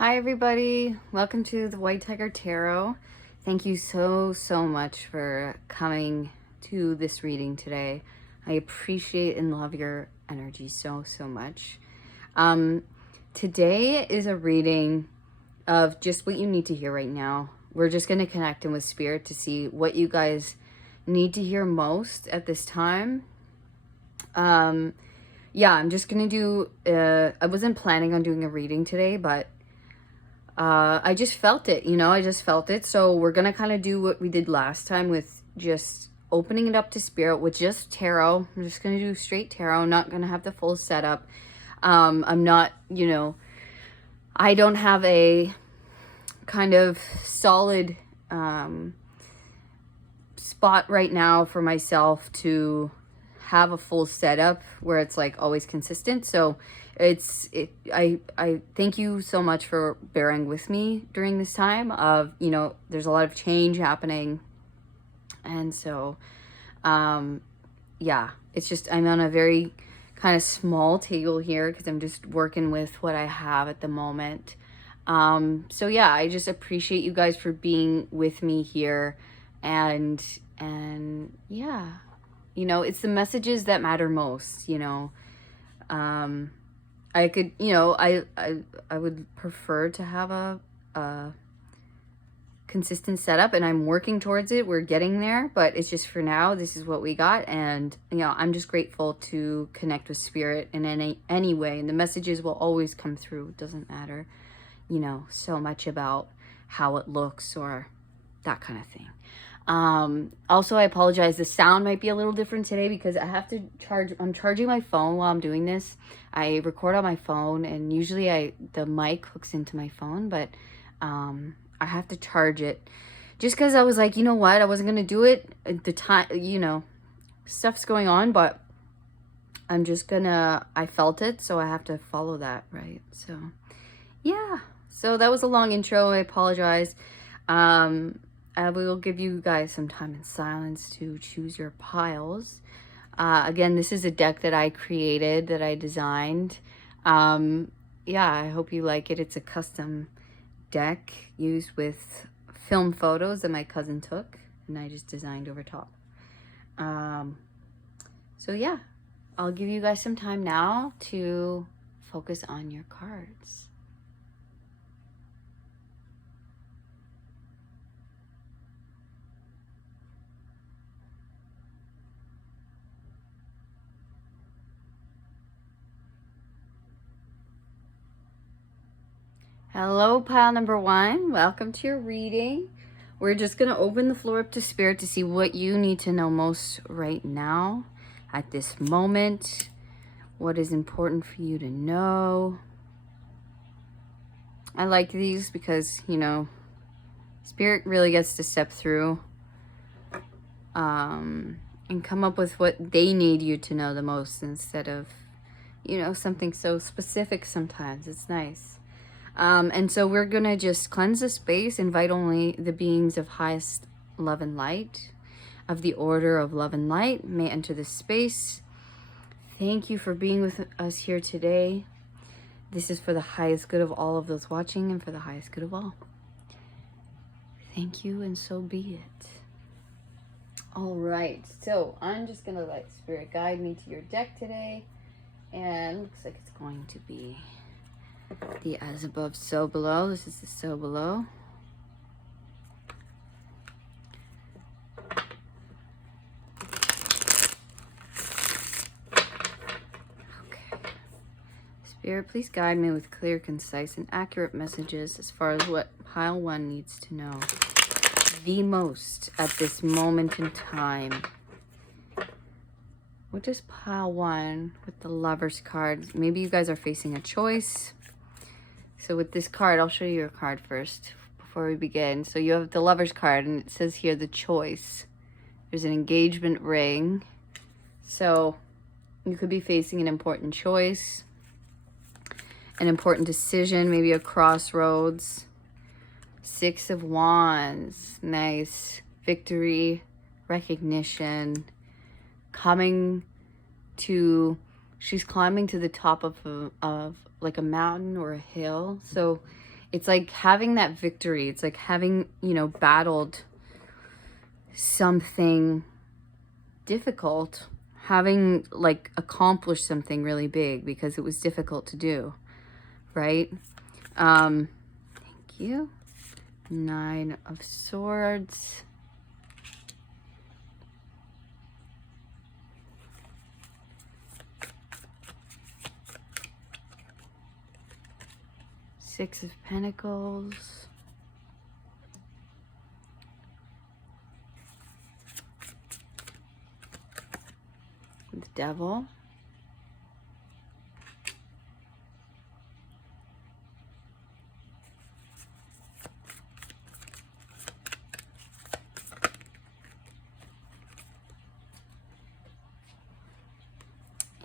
Hi everybody, welcome to the White Tiger Tarot. Thank you so much for coming to this reading today. I appreciate and love your energy so much. Today is a reading of just what you need to hear right now. We're just going to connect in with spirit to see what you guys need to hear most at this time. Yeah, I'm just gonna do I wasn't planning on doing a reading today, but I just felt it, I just felt it. So we're going to kind of do what we did last time with just opening it up to spirit with just tarot. I'm just going to do straight tarot, not going to have the full setup. I'm not, I don't have a kind of solid spot right now for myself to have a full setup where it's like always consistent. So I thank you so much for bearing with me during this time of, there's a lot of change happening. And so, yeah, it's just, I'm on a very kind of small table here because I'm just working with what I have at the moment. So yeah, I just appreciate you guys for being with me here. And yeah, it's the messages that matter most, I could, I would prefer to have a consistent setup, and I'm working towards it. We're getting there, but it's just for now, this is what we got. And, I'm just grateful to connect with spirit in any way. And the messages will always come through. It doesn't matter, so much about how it looks or that kind of thing. Also, I apologize. The sound might be a little different today because I have to I'm charging my phone while I'm doing this. I record on my phone, and usually the mic hooks into my phone, but, I have to charge it just because I was like, you know what? I wasn't going to do it at the time, stuff's going on, but I'm just gonna, I felt it. So I have to follow that. Right. So yeah, so that was a long intro. I apologize. We will give you guys some time in silence to choose your piles. Again, this is a deck that I created, that I designed. Yeah, I hope you like it. It's a custom deck used with film photos that my cousin took, and I just designed over top. So yeah, I'll give you guys some time now to focus on your cards. Hello, pile number one. Welcome to your reading. We're just going to open the floor up to spirit to see what you need to know most right now at this moment. What is important for you to know. I like these because, spirit really gets to step through and come up with what they need you to know the most instead of, something so specific sometimes. It's nice. And so we're going to just cleanse the space, invite only the beings of highest love and light, of the order of love and light, may enter this space. Thank you for being with us here today. This is for the highest good of all of those watching and for the highest good of all. Thank you, and so be it. All right, so I'm just going to let spirit guide me to your deck today. And looks like it's going to be the as above, so below. This is the so below. Okay. Spirit, please guide me with clear, concise, and accurate messages as far as what pile one needs to know the most at this moment in time. What does pile one with the Lover's card? Maybe you guys are facing a choice. So with this card, I'll show you your card first before we begin. So you have the Lover's card, and it says here the choice. There's an engagement ring. So you could be facing an important choice, an important decision, maybe a crossroads. Six of Wands, nice. Victory, recognition, she's climbing to the top of like a mountain or a hill. So It's like having that victory. It's like having, you know, battled something difficult, having like accomplished something really big because it was difficult to do, right? Thank you. 9 of Swords. Six of Pentacles. The Devil.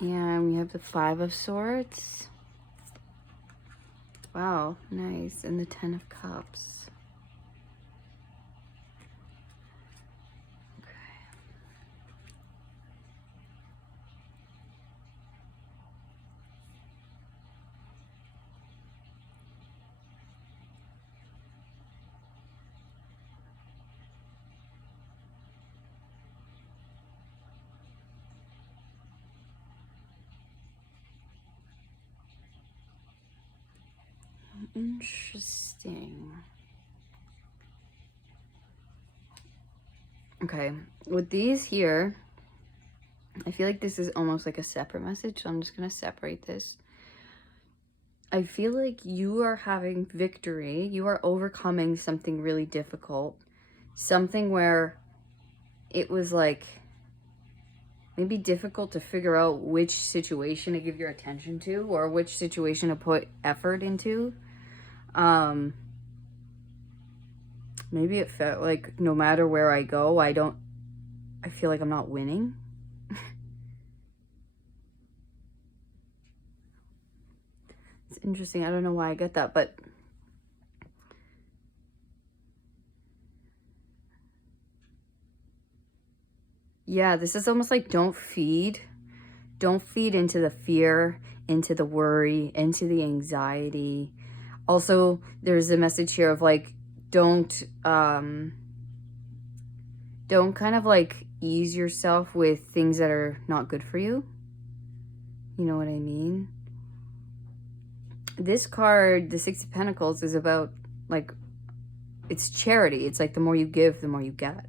And we have the 5 of Swords. Wow, nice. And the 10 of Cups. Okay. Interesting. Okay, with these here, I feel like this is almost like a separate message, so I'm just going to separate this. I feel like you are having victory. You are overcoming something really difficult. Something where it was like maybe difficult to figure out which situation to give your attention to or which situation to put effort into. Maybe it felt like no matter where I go, I feel like I'm not winning. It's interesting. I don't know why I get that, but yeah, this is almost like don't feed into the fear, into the worry, into the anxiety. Also, there's a message here of like, don't kind of like ease yourself with things that are not good for you. You know what I mean? This card, the 6 of Pentacles, is about like, it's charity. It's like the more you give, the more you get.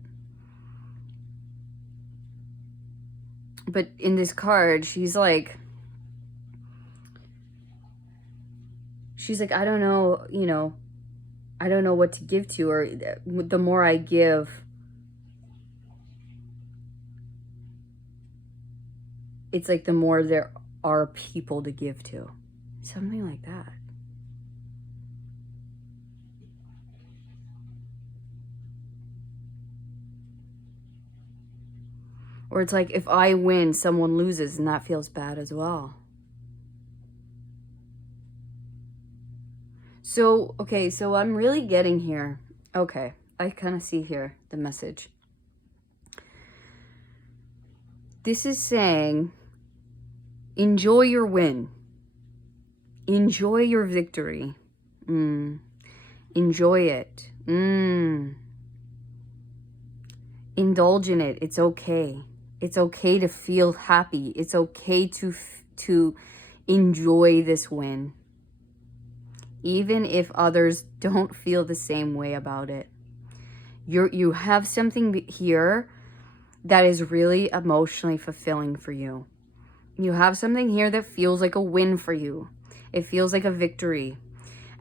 But in this card, she's like, I don't know, you know, I don't know what to give to, or the more I give, it's like the more there are people to give to. Something like that. Or it's like if I win, someone loses, and that feels bad as well. So, okay, so I'm really getting here. Okay, I kind of see here the message. This is saying, enjoy your win. Enjoy your victory. Enjoy it. Indulge in it. It's okay. It's okay to feel happy. It's okay to enjoy this win. Even if others don't feel the same way about it. You have something here that is really emotionally fulfilling for you. You have something here that feels like a win for you. It feels like a victory.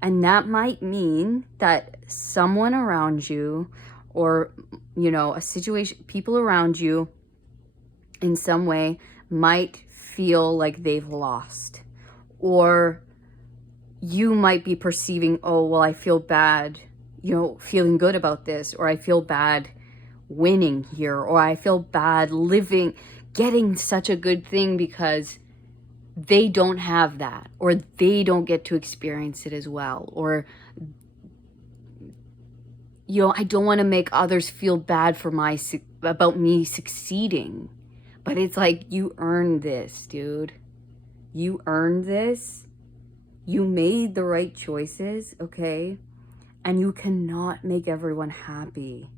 And that might mean that someone around you, or, you know, a situation, people around you in some way might feel like they've lost. Or you might be perceiving, oh, well, I feel bad, you know, feeling good about this, or I feel bad winning here, or I feel bad getting such a good thing because they don't have that, or they don't get to experience it as well, or, you know, I don't want to make others feel bad about me succeeding. But it's like, you earned this, dude. You earned this. You made the right choices, okay? And you cannot make everyone happy.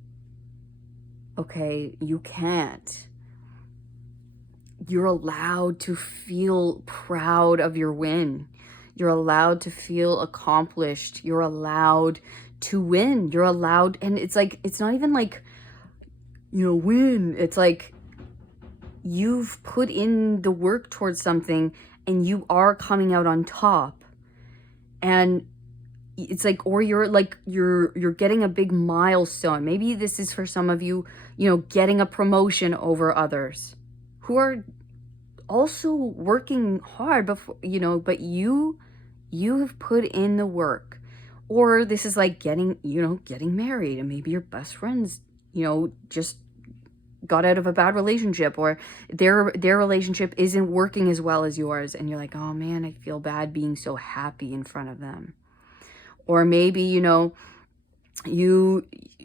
Okay, you can't. You're allowed to feel proud of your win. You're allowed to feel accomplished. You're allowed to win. You're allowed, and it's like, it's not even like, win. It's like you've put in the work towards something and you are coming out on top. And it's like, or you're like, you're getting a big milestone. Maybe this is for some of you, getting a promotion over others who are also working hard before, but you have put in the work. Or this is like getting married, and maybe your best friends, just got out of a bad relationship, or their relationship isn't working as well as yours, and you're like, oh man, I feel bad being so happy in front of them. Or maybe,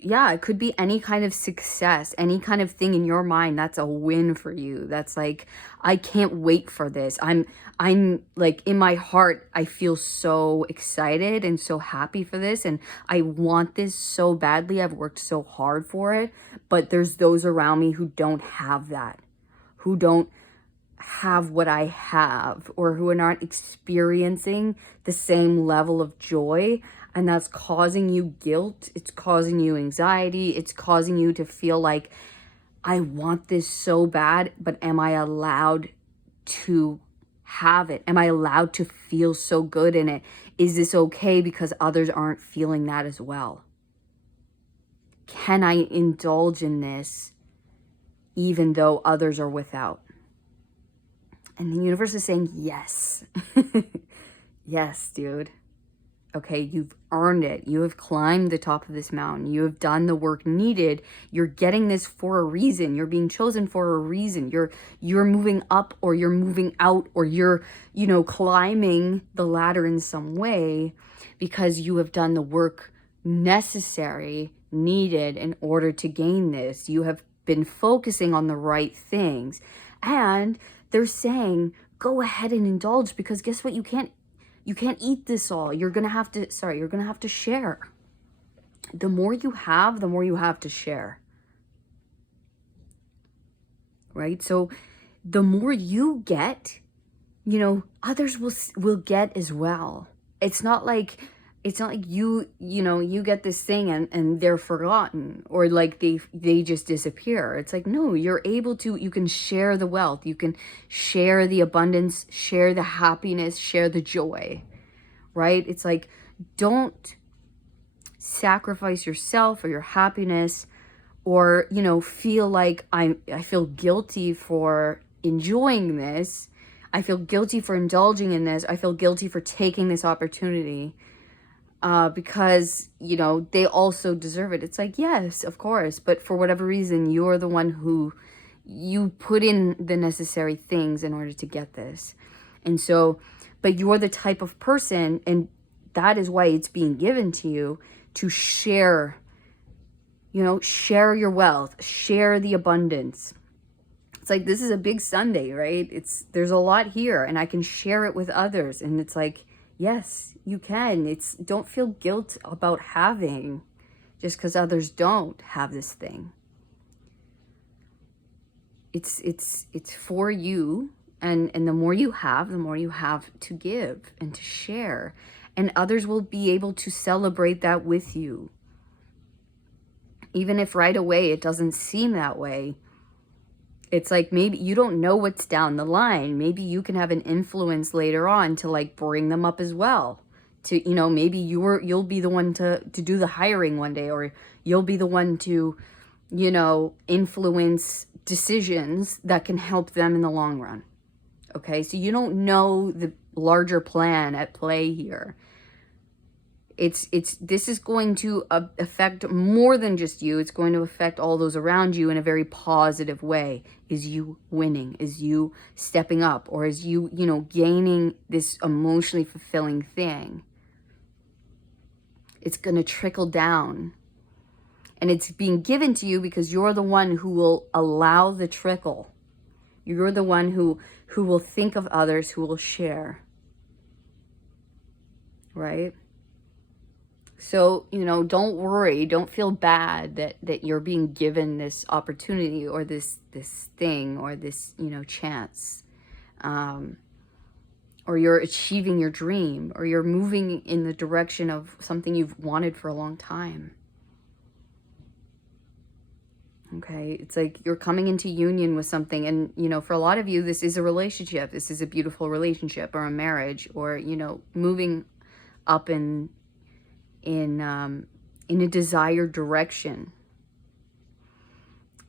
it could be any kind of success, any kind of thing in your mind that's a win for you. That's like, I can't wait for this. I'm like, in my heart, I feel so excited and so happy for this, and I want this so badly. I've worked so hard for it, but there's those around me who don't have that, who don't have what I have, or who are not experiencing the same level of joy. And that's causing you guilt. It's causing you anxiety. It's causing you to feel like, I want this so bad, but am I allowed to have it? Am I allowed to feel so good in it? Is this okay because others aren't feeling that as well? Can I indulge in this even though others are without? And the universe is saying, yes. Yes, dude. Okay, you've earned it. You have climbed the top of this mountain. You have done the work needed. You're getting this for a reason. You're being chosen for a reason. You're moving up, or you're moving out, or you're, climbing the ladder in some way because you have done the work necessary, needed in order to gain this. You have been focusing on the right things. And they're saying, go ahead and indulge, because guess what? You can't eat this all. You're going to have to share. The more you have, the more you have to share. Right? So the more you get, others will get as well. It's not like you get this thing and they're forgotten, or like they just disappear. It's like, no, you can share the wealth, you can share the abundance, share the happiness, share the joy, right? It's like, don't sacrifice yourself or your happiness, or, feel like I feel guilty for enjoying this. I feel guilty for indulging in this. I feel guilty for taking this opportunity. Because, they also deserve it. It's like, yes, of course. But for whatever reason, you're the one who, you put in the necessary things in order to get this. And so, but you're the type of person, and that is why it's being given to you, to share, share your wealth, share the abundance. It's like, this is a big Sunday, right? There's a lot here, and I can share it with others. And it's like, yes, you can. Don't feel guilt about having, just because others don't have this thing. It's for you, and the more you have, the more you have to give and to share, and others will be able to celebrate that with you. Even if right away it doesn't seem that way. It's like, maybe you don't know what's down the line. Maybe you can have an influence later on to like bring them up as well. To, maybe you'll be the one to do the hiring one day, or you'll be the one to, influence decisions that can help them in the long run. Okay, so you don't know the larger plan at play here. This is going to affect more than just you. It's going to affect all those around you in a very positive way. Is you winning? Is you stepping up? Or is you, gaining this emotionally fulfilling thing? It's going to trickle down. And it's being given to you because you're the one who will allow the trickle. You're the one who will think of others, who will share. right? So, you know, don't worry, don't feel bad that you're being given this opportunity or this thing or this, you know, chance. Um, or you're achieving your dream, or you're moving in the direction of something you've wanted for a long time. Okay, it's like you're coming into union with something, and you know, for a lot of you, this is a relationship. This is a beautiful relationship, or a marriage, or you know, moving up in a desired direction.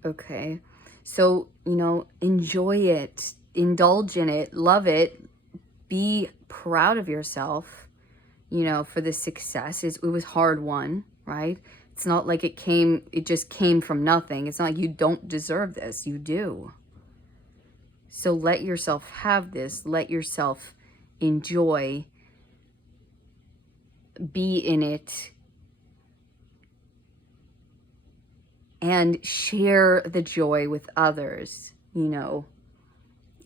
Okay, so you know, enjoy it, indulge in it, love it, be proud of yourself. You know, for the success. It was hard won, right? It's not like it just came from nothing. It's not like you don't deserve this. You do. So let yourself have this. Let yourself enjoy, be in it, and share the joy with others, you know.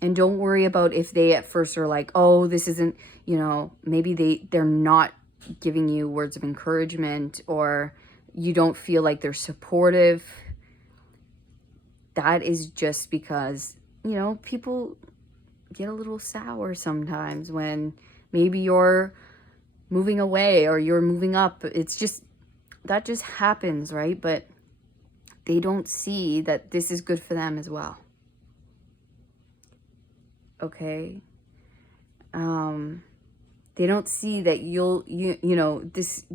And don't worry about if they at first are like, oh, this isn't, you know, maybe they're not giving you words of encouragement, or you don't feel like they're supportive. That is just because, you know, people get a little sour sometimes when maybe you're moving away or you're moving up. It's just, that just happens, right? But they don't see that this is good for them as well. Okay? They don't see that you know,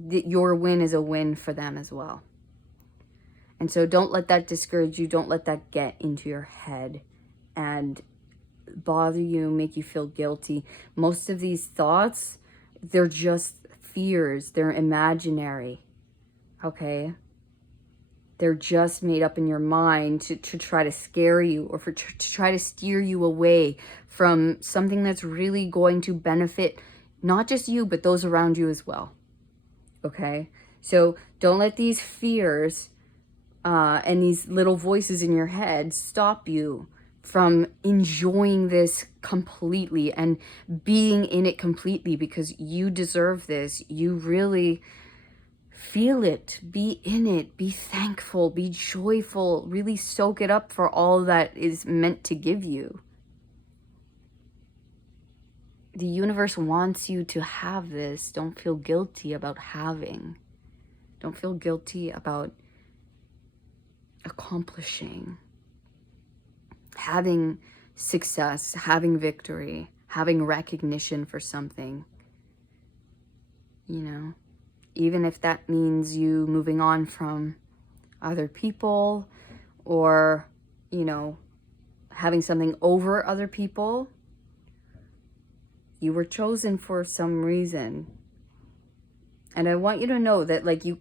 your win is a win for them as well. And so don't let that discourage you. Don't let that get into your head and bother you, make you feel guilty. Most of these thoughts, they're just fears. They're imaginary. Okay? They're just made up in your mind to try to scare you, or to try to steer you away from something that's really going to benefit not just you, but those around you as well. Okay? So don't let these fears and these little voices in your head stop you from enjoying this completely and being in it completely, because you deserve this. You really feel it, be in it, be thankful, be joyful, really soak it up for all that is meant to give you. The universe wants you to have this. Don't feel guilty about having. Don't feel guilty about accomplishing, having success, having victory, having recognition for something. You know, even if that means you moving on from other people, or, you know, having something over other people. You were chosen for some reason. And I want you to know that, like, you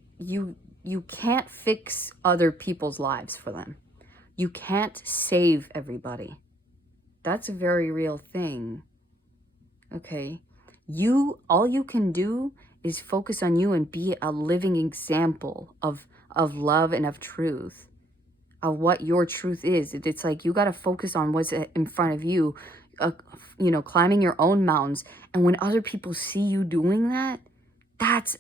can't fix other people's lives for them. You can't save everybody. That's a very real thing. Okay? All you can do is focus on you and be a living example of love and of truth, of what your truth is. It's like you got to focus on what's in front of you, you know, climbing your own mountains. And when other people see you doing that, that's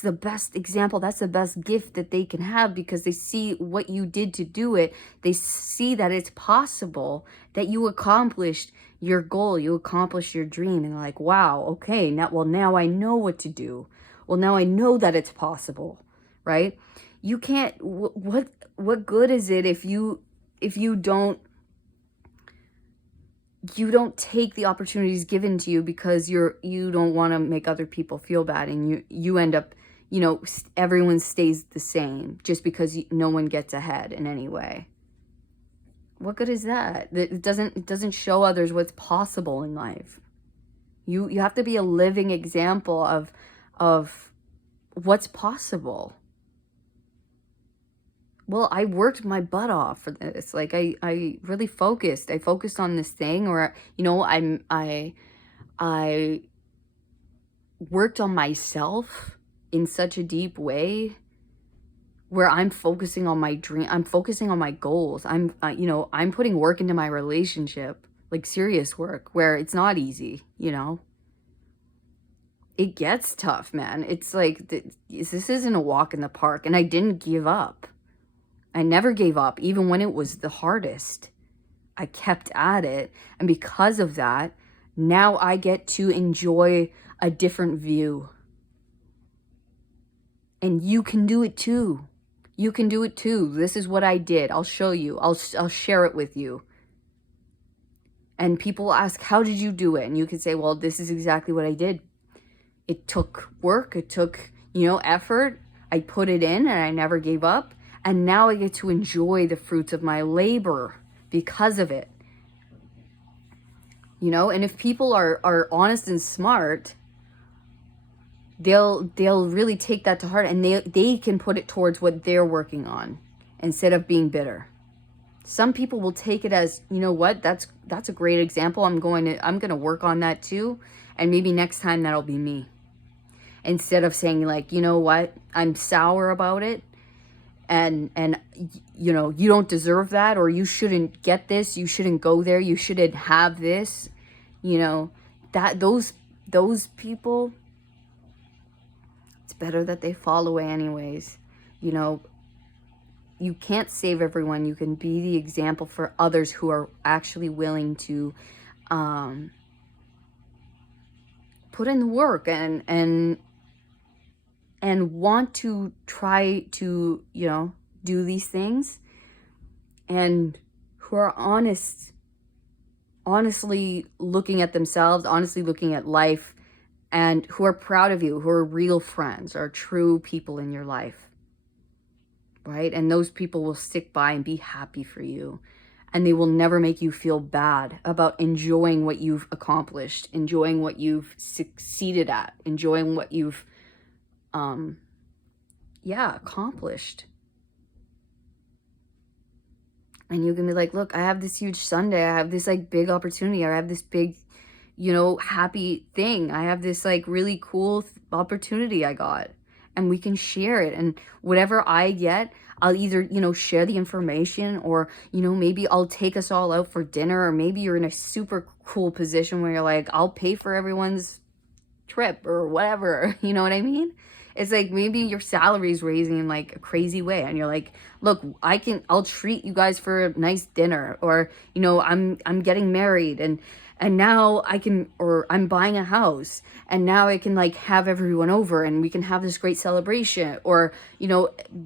the best example. That's the best gift that they can have, because they see what you did to do it. They see that it's possible, that you accomplished your goal, you accomplished your dream, and they're like, wow, okay, now I know what to do. Well, now I know that it's possible, right? You can't, what good is it if you don't take the opportunities given to you because you don't want to make other people feel bad, and you end up, you know, everyone stays the same just because no one gets ahead in any way. What good is that? It doesn't show others what's possible in life. You have to be a living example of what's possible. Well, I worked my butt off for this. Like, I really focused. I focused on this thing, or, you know, I worked on myself in such a deep way where I'm focusing on my dream. I'm focusing on my goals. You know, I'm putting work into my relationship, like serious work, where it's not easy, you know. it gets tough, man. It's like, this isn't a walk in the park. And I didn't give up. I never gave up, even when it was the hardest. I kept at it. And because of that, now I get to enjoy a different view. And you can do it too. You can do it too. This is what I did. I'll show you. I'll share it with you. And people ask, how did you do it? And you can say, well, this is exactly what I did. It took work. It took, effort. I put it in and I never gave up. And now I get to enjoy the fruits of my labor because of it. And if people are honest and smart, they'll really take that to heart, and they can put it towards what they're working on instead of being bitter. Some people will take it as, you know what, that's a great example. I'm going to work on that too. And maybe next time that'll be me. Instead of saying like, you know what, I'm sour about it. And you don't deserve that, or you shouldn't get this. You shouldn't go there. You shouldn't have this, that those people, it's better that they fall away anyways. You can't save everyone. You can be the example for others who are actually willing to put in the work and want to try to, do these things, and who are honestly looking at themselves, honestly looking at life, and who are proud of you, who are real friends, are true people in your life, right? And those people will stick by and be happy for you. And they will never make you feel bad about enjoying what you've accomplished, enjoying what you've succeeded at, enjoying what you've, accomplished. And you can be like, look, I have this huge Sunday. I have this like big opportunity. I have this big, happy thing. I have this like really cool opportunity I got. And we can share it. And whatever I get, I'll either, share the information, or, maybe I'll take us all out for dinner, or maybe you're in a super cool position where you're like, I'll pay for everyone's trip or whatever. You know what I mean? It's like maybe your salary's raising in like a crazy way, and you're like, look, I'll treat you guys for a nice dinner, or, I'm getting married, and now I'm buying a house, and now I can like have everyone over and we can have this great celebration, or,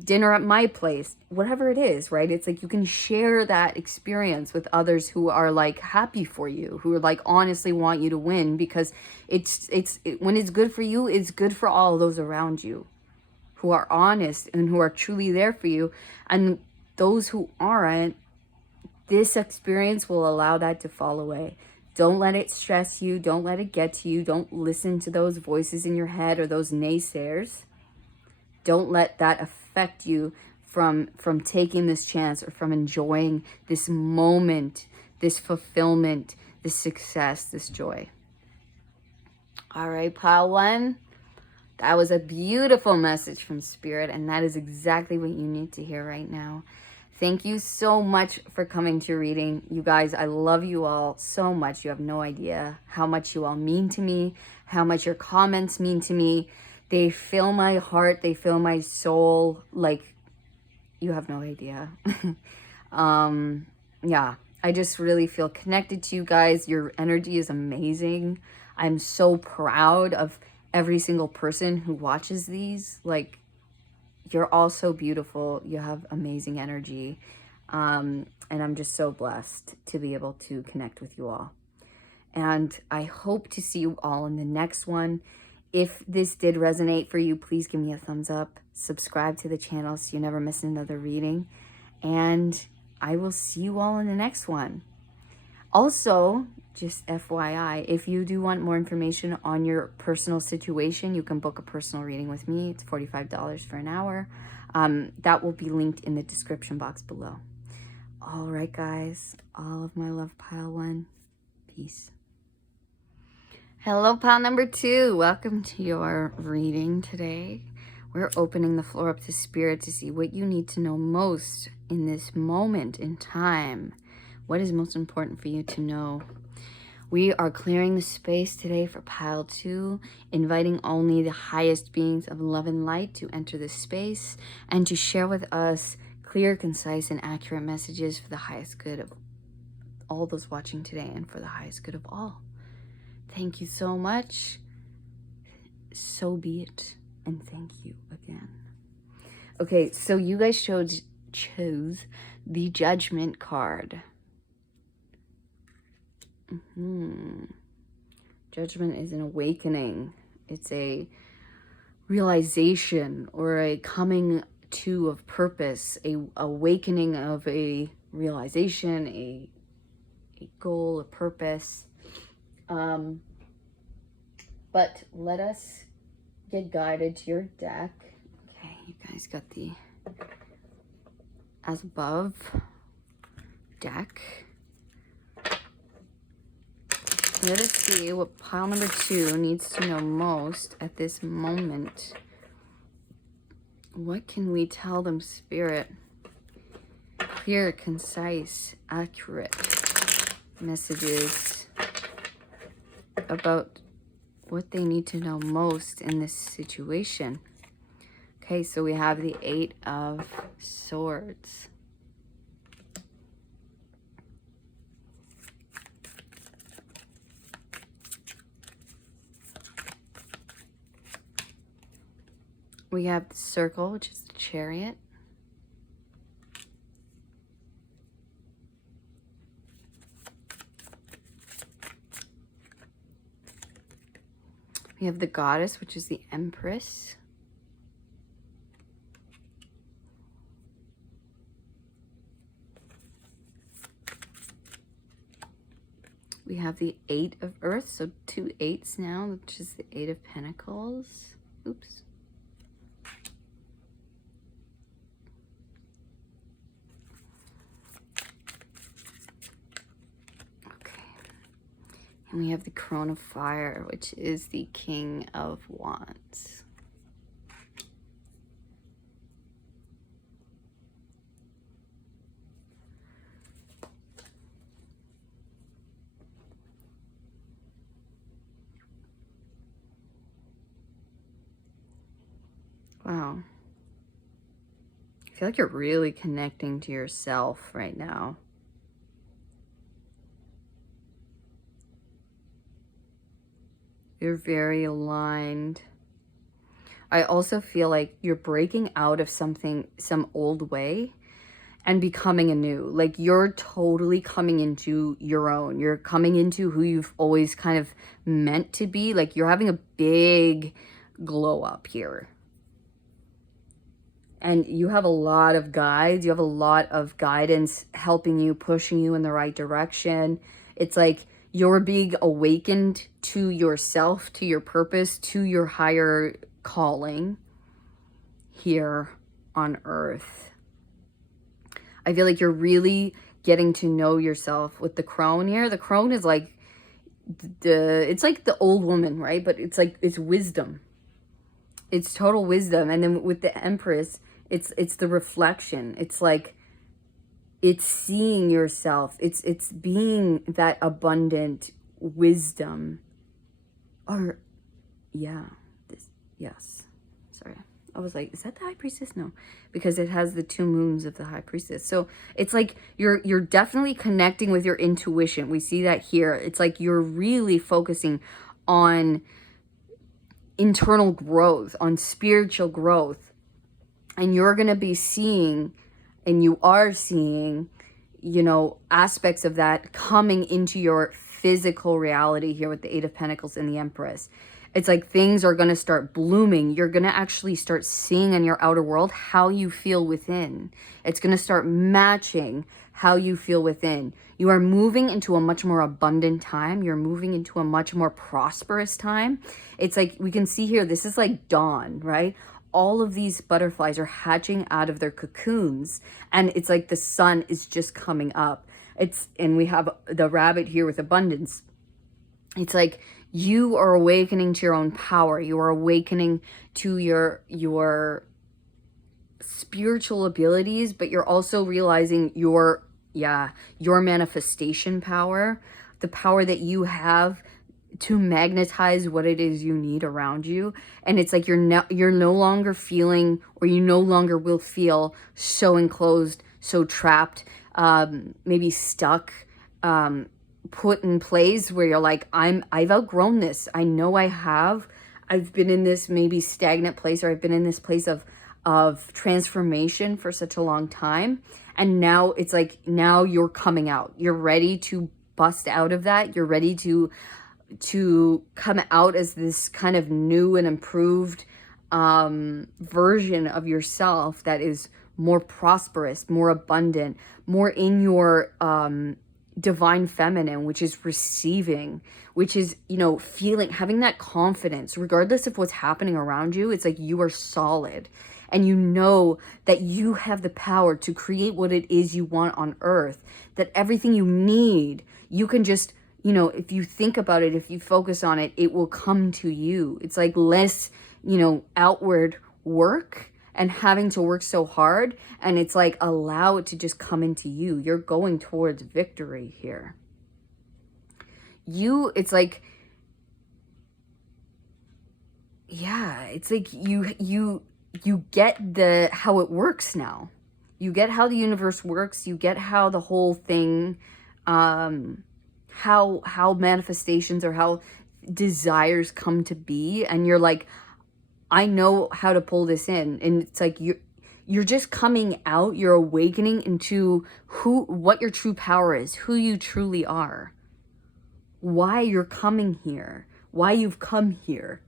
dinner at my place, whatever it is, right? It's like you can share that experience with others who are like happy for you, who are like honestly want you to win, because when it's good for you, it's good for all those around you who are honest and who are truly there for you. And those who aren't, this experience will allow that to fall away. Don't let it stress you. Don't let it get to you. Don't listen to those voices in your head or those naysayers. Don't let that affect you from taking this chance, or from enjoying this moment, this fulfillment, this success, this joy. All right, pile one. That was a beautiful message from Spirit, and that is exactly what you need to hear right now. Thank you so much for coming to reading. You guys, I love you all so much. You have no idea how much you all mean to me, how much your comments mean to me. They fill my heart. They fill my soul. Like, you have no idea. Yeah, I just really feel connected to you guys. Your energy is amazing. I'm so proud of every single person who watches these. Like, you're all so beautiful. You have amazing energy. And I'm just so blessed to be able to connect with you all. And I hope to see you all in the next one. If this did resonate for you, please give me a thumbs up. Subscribe to the channel so you never miss another reading. And I will see you all in the next one. Also, just FYI, if you do want more information on your personal situation, you can book a personal reading with me. It's $45 for an hour. That will be linked in the description box below. All right, guys. All of my love, pile one. Peace. Hello, pile number two. Welcome to your reading today. We're opening the floor up to Spirit to see what you need to know most in this moment in time. What is most important for you to know? We are clearing the space today for pile 2, inviting only the highest beings of love and light to enter this space and to share with us clear, concise, and accurate messages for the highest good of all those watching today and for the highest good of all. Thank you so much. So be it. And thank you again. Okay, so you guys chose the Judgment card. Judgment is an awakening. It's a realization or a coming to of purpose, a awakening of a realization, a goal, a purpose. But let us get guided to your deck. Okay, you guys got the as above deck. Let us see what pile number 2 needs to know most at this moment. What can we tell them, Spirit? Clear, concise, accurate messages about what they need to know most in this situation. Okay, so we have the 8 of Swords. We have the Circle, which is the Chariot. We have the Goddess, which is the Empress. We have the 8 of Earth, so 2 8s now, which is the 8 of Pentacles. Oops. Okay. And we have the Crown of Fire, which is the King of Wands. Wow. I feel like you're really connecting to yourself right now. You're very aligned. I also feel like you're breaking out of something, some old way, and becoming anew. Like you're totally coming into your own. You're coming into who you've always kind of meant to be. Like you're having a big glow up here. And you have a lot of guides. You have a lot of guidance helping you, pushing you in the right direction. It's like you're being awakened to yourself, to your purpose, to your higher calling here on earth. I feel like you're really getting to know yourself with the Crone here. The Crone is like it's like the old woman, right? But it's like, it's wisdom. It's total wisdom. And then with the Empress, it's the reflection. It's like, it's seeing yourself. It's being that abundant wisdom. Or, yeah, yes. Sorry. I was like, is that the High Priestess? No, because it has the 2 moons of the High Priestess. So it's like you're definitely connecting with your intuition. We see that here. It's like you're really focusing on internal growth, on spiritual growth. And you're going to be seeing, and you are seeing, you know, aspects of that coming into your physical reality here with the 8 of Pentacles and the Empress. It's like things are going to start blooming. You're going to actually start seeing in your outer world how you feel within. It's going to start matching how you feel within. You are moving into a much more abundant time. You're moving into a much more prosperous time. It's like we can see here, this is like dawn, right? All of these butterflies are hatching out of their cocoons, and it's like the sun is just coming up. And we have the rabbit here with abundance. It's like you are awakening to your own power. You are awakening to your spiritual abilities, but you're also realizing your manifestation power. the power that you have to magnetize what it is you need around you. And it's like you're no longer feeling, or you no longer will feel so enclosed, so trapped, maybe stuck, put in place where you're like, I've outgrown this. I know I have. I've been in this maybe stagnant place, or I've been in this place of transformation for such a long time. And now it's like, now you're coming out. You're ready to bust out of that. You're ready to come out as this kind of new and improved version of yourself that is more prosperous, more abundant, more in your divine feminine, which is receiving, which is, you know, feeling, having that confidence regardless of what's happening around you. It's like you are solid, and you know that you have the power to create what it is you want on earth, that everything you need, you can just, you know, if you think about it, if you focus on it, it will come to you. It's like less, you know, outward work and having to work so hard. And it's like, allow it to just come into you. You're going towards victory here. It's like, yeah, it's like you get how it works now. You get how the universe works. You get how the whole thing, how manifestations or how desires come to be. And you're like, I know how to pull this in. And it's like you're just coming out, you're awakening into what your true power is, who you truly are, why you're coming here, why you've come here.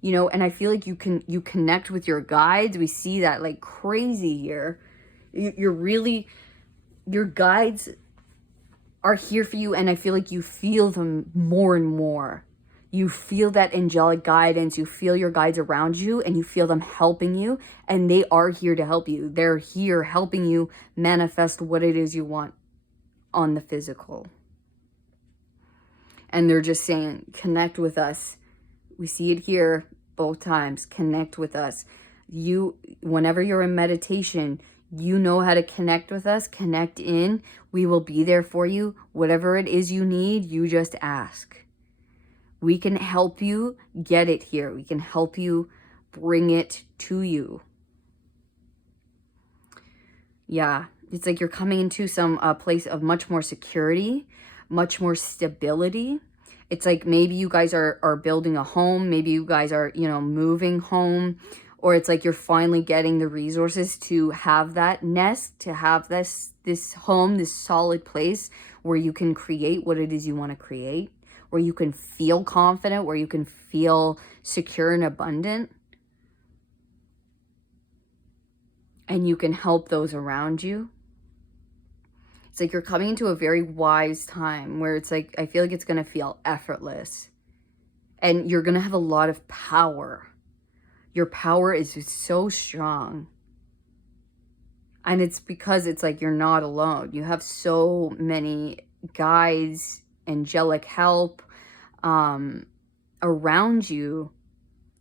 You know, and I feel like you connect with your guides. We see that like crazy here. Your guides are here for you, and I feel like you feel them more and more. You feel that angelic guidance, you feel your guides around you, and you feel them helping you, and they are here to help you. They're here helping you manifest what it is you want on the physical. And they're just saying, connect with us. We see it here both times. Connect with us. Whenever you're in meditation, you know how to connect with us. Connect in. We will be there for you. Whatever it is you need, you just ask. We can help you get it here. We can help you bring it to you. Yeah, it's like you're coming into some place of much more security, much more stability. It's like maybe you guys are building a home. Maybe you guys are, you know, moving home. Or it's like you're finally getting the resources to have that nest, to have this home, this solid place where you can create what it is you want to create, where you can feel confident, where you can feel secure and abundant. And you can help those around you. It's like you're coming into a very wise time where it's like, I feel like it's going to feel effortless. And you're going to have a lot of power. Your power is so strong. And it's because it's like you're not alone. You have so many guides, angelic help around you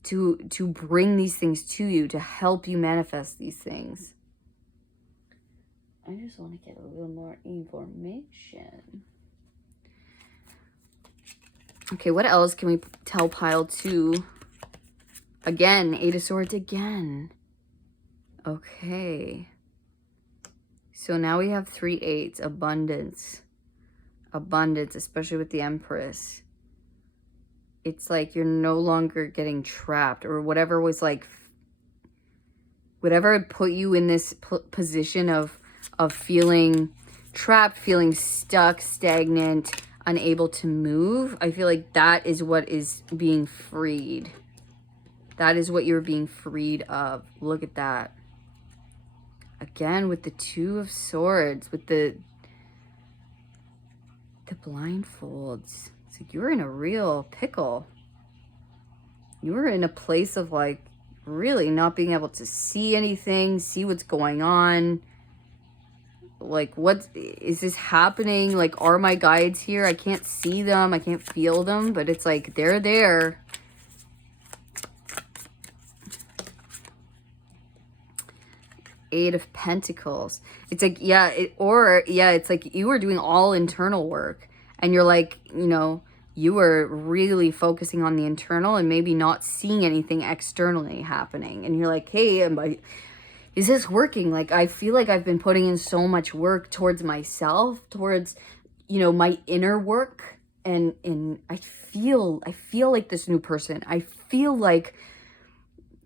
to bring these things to you, to help you manifest these things. I just want to get a little more information. Okay, what else can we tell pile 2? Again, 8 of Swords again. Okay. So now we have 3 8s. Abundance. Abundance, especially with the Empress. It's like you're no longer getting trapped, or whatever was like, whatever put you in this position of feeling trapped, feeling stuck, stagnant, unable to move. I feel like that is what is being freed. That is what you're being freed of. Look at that. Again, with the 2 of Swords, with the blindfolds. It's like you're in a real pickle. You were in a place of like really not being able to see anything, see what's going on. Like, what is this happening? Like, are my guides here? I can't see them. I can't feel them, but it's like they're there. Eight of Pentacles. It's like, yeah, it's like you were doing all internal work, And you're like, you know, you were really focusing on the internal and maybe not seeing anything externally happening. And you're like, hey, is this working? Like, I feel like I've been putting in so much work towards myself, towards, you know, my inner work. And I feel like this new person. I feel like,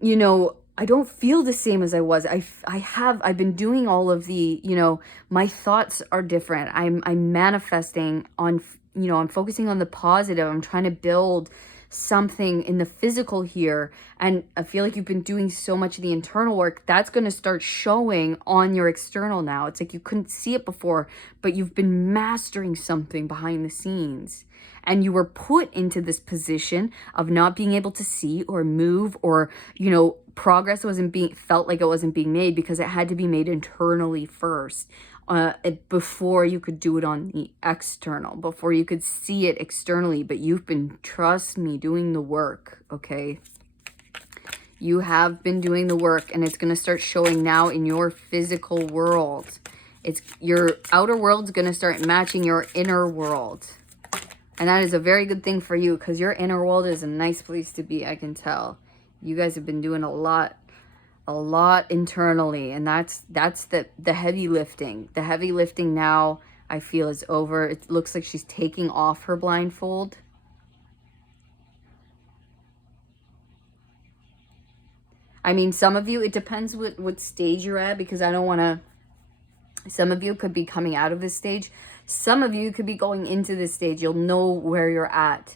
you know, I don't feel the same as I was. I've been doing all of the, you know, my thoughts are different. I'm manifesting on, you know, I'm focusing on the positive. I'm trying to build something in the physical here. And I feel like you've been doing so much of the internal work that's going to start showing on your external now. It's like you couldn't see it before, but you've been mastering something behind the scenes. And you were put into this position of not being able to see or move, or, you know, progress felt like it wasn't being made because it had to be made internally first, before you could do it on the external, before you could see it externally. But you've been, trust me, doing the work, okay? You have been doing the work, and it's going to start showing now in your physical world. It's your outer world's going to start matching your inner world. And that is a very good thing for you, because your inner world is a nice place to be, I can tell. You guys have been doing a lot internally, and that's the heavy lifting. The heavy lifting now, I feel, is over. It looks like she's taking off her blindfold. I mean, some of you, it depends what stage you're at, because I don't want to... Some of you could be coming out of this stage. Some of you could be going into this stage. You'll know where you're at.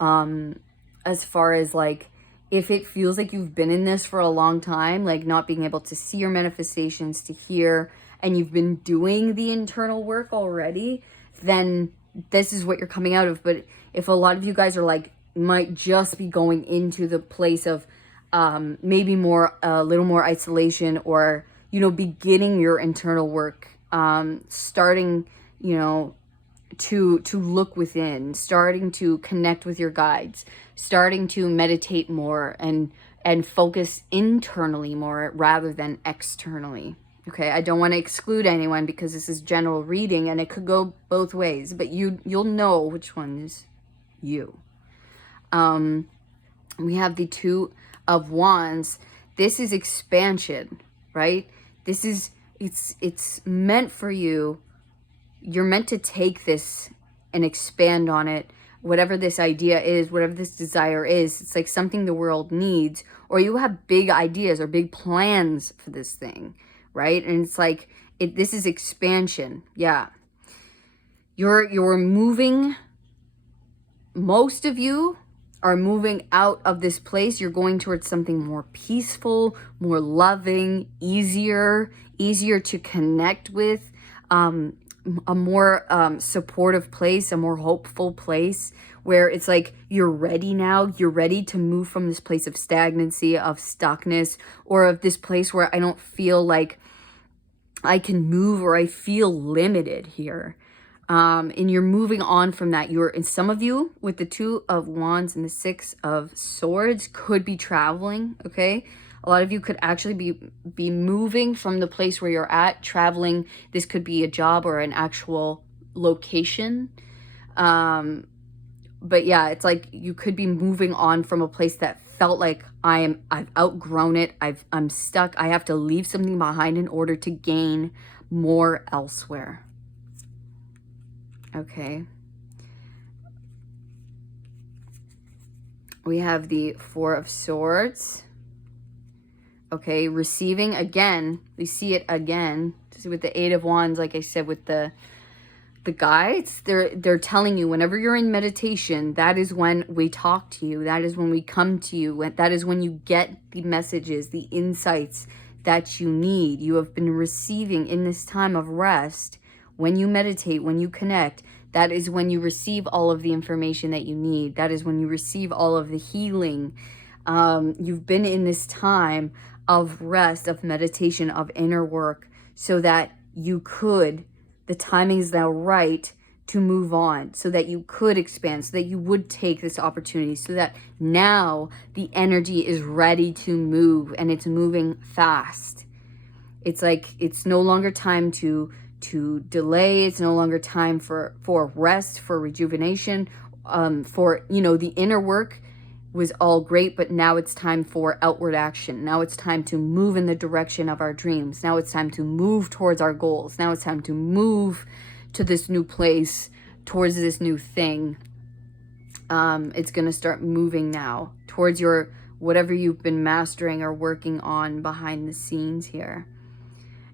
As far as, like, if it feels like you've been in this for a long time, like not being able to see your manifestations, to hear, and you've been doing the internal work already, then this is what you're coming out of. But if a lot of you guys are like, might just be going into the place of maybe a little more isolation, or, you know, beginning your internal work, starting, you know, to look within, starting to connect with your guides, starting to meditate more and focus internally more rather than externally. Okay, I don't want to exclude anyone, because this is general reading and it could go both ways, but you'll know which one is you. We have the Two of Wands. This is expansion, right? This is, it's meant for you. You're meant to take this and expand on it. Whatever this idea is, whatever this desire is, it's like something the world needs, or you have big ideas or big plans for this thing, right? And it's like, this is expansion. Yeah. You're moving. Most of you are moving out of this place. You're going towards something more peaceful, more loving, easier to connect with, a more supportive place, a more hopeful place, where it's like you're ready now. You're ready to move from this place of stagnancy, of stuckness, or of this place where I don't feel like I can move, or I feel limited here. And you're moving on from that. And some of you with the Two of Wands and the Six of Swords could be traveling, okay? A lot of you could actually be moving from the place where you're at, traveling. This could be a job or an actual location. But yeah, it's like you could be moving on from a place that felt like I've outgrown it. I'm stuck. I have to leave something behind in order to gain more elsewhere. Okay. We have the Four of Swords. Okay, receiving again. We see it again. With the Eight of Wands, like I said, with the guides, they're telling you whenever you're in meditation, that is when we talk to you. That is when we come to you. That is when you get the messages, the insights that you need. You have been receiving in this time of rest. When you meditate, when you connect, that is when you receive all of the information that you need. That is when you receive all of the healing. You've been in this time of rest, of meditation, of inner work, so that you could, the timing is now right to move on, so that you could expand, so that you would take this opportunity, so that now the energy is ready to move, and it's moving fast. It's like, it's no longer time to to delay. It's no longer time for rest, for rejuvenation, for, you know, the inner work was all great, but now it's time for outward action. Now it's time to move in the direction of our dreams. Now it's time to move towards our goals. Now it's time to move to this new place, towards this new thing. It's going to start moving now towards your, whatever you've been mastering or working on behind the scenes here.